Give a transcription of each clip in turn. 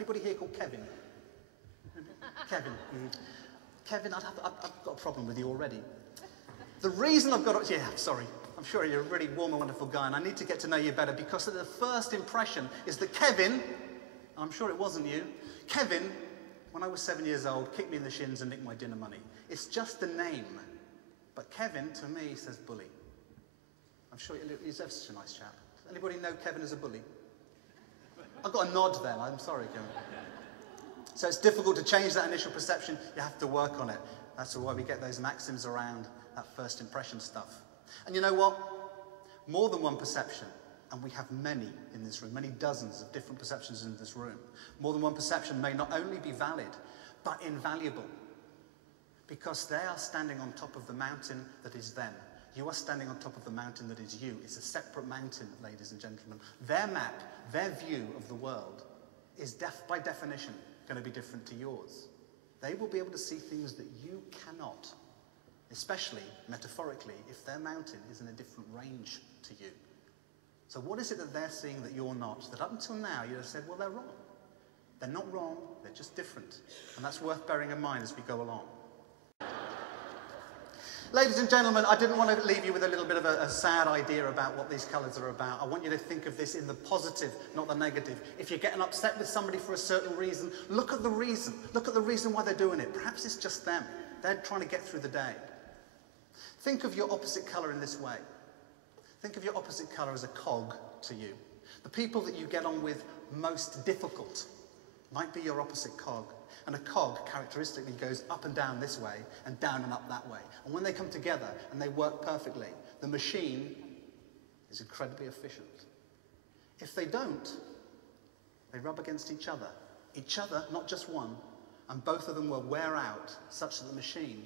Anybody here called Kevin? Kevin. Kevin, I've got a problem with you already. The reason I've got... Yeah, sorry. I'm sure you're a really warm and wonderful guy, and I need to get to know you better, because the first impression is that Kevin, I'm sure it wasn't you, Kevin, when I was 7 years old, kicked me in the shins and nicked my dinner money. It's just a name. But Kevin, to me, says bully. I'm sure he's such a nice chap. Does anybody know Kevin as a bully? I got a nod then. I'm sorry, Kevin. So it's difficult to change that initial perception. You have to work on it. That's why we get those maxims around that first impression stuff. And you know what? More than one perception, and we have many in this room, many dozens of different perceptions in this room. More than one perception may not only be valid, but invaluable. Because they are standing on top of the mountain that is them. You are standing on top of the mountain that is you. It's a separate mountain, ladies and gentlemen. Their map, their view of the world is by definition going to be different to yours. They will be able to see things that you cannot, especially metaphorically, if their mountain is in a different range to you. So what is it that they're seeing that you're not? That up until now you have said, well, they're wrong. They're not wrong, they're just different. And that's worth bearing in mind as we go along. Ladies and gentlemen, I didn't want to leave you with a little bit of a sad idea about what these colours are about. I want you to think of this in the positive, not the negative. If you're getting upset with somebody for a certain reason, look at the reason. Look at the reason why they're doing it. Perhaps it's just them. They're trying to get through the day. Think of your opposite colour in this way. Think of your opposite colour as a cog to you. The people that you get on with most difficult might be your opposite cog. And a cog characteristically goes up and down this way and down and up that way. And when they come together and they work perfectly, the machine is incredibly efficient. If they don't, they rub against each other. Each other, not just one. And both of them will wear out such that the machine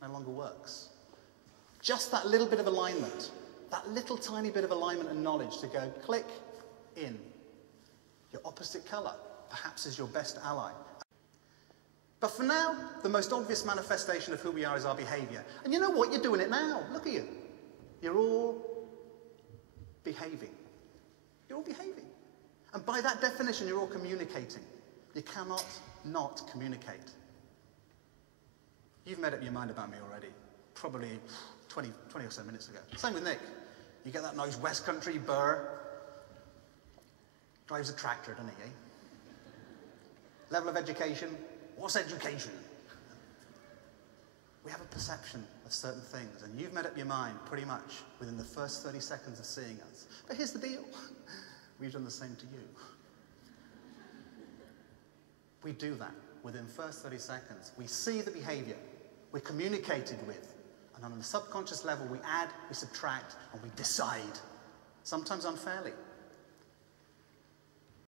no longer works. Just that little bit of alignment, that little tiny bit of alignment and knowledge to go click in. Your opposite colour perhaps is your best ally. But for now, the most obvious manifestation of who we are is our behaviour. And you know what? You're doing it now. Look at you. You're all behaving. You're all behaving. And by that definition, you're all communicating. You cannot not communicate. You've made up your mind about me already. Probably 20 or so minutes ago. Same with Nick. You get that nice West Country burr. Drives a tractor, doesn't he, eh? Level of education. What's education? We have a perception of certain things, and you've made up your mind pretty much within the first 30 seconds of seeing us. But here's the deal. We've done the same to you. We do that within the first 30 seconds. We see the behaviour. We're communicated with. And on a subconscious level, we add, we subtract, and we decide. Sometimes unfairly.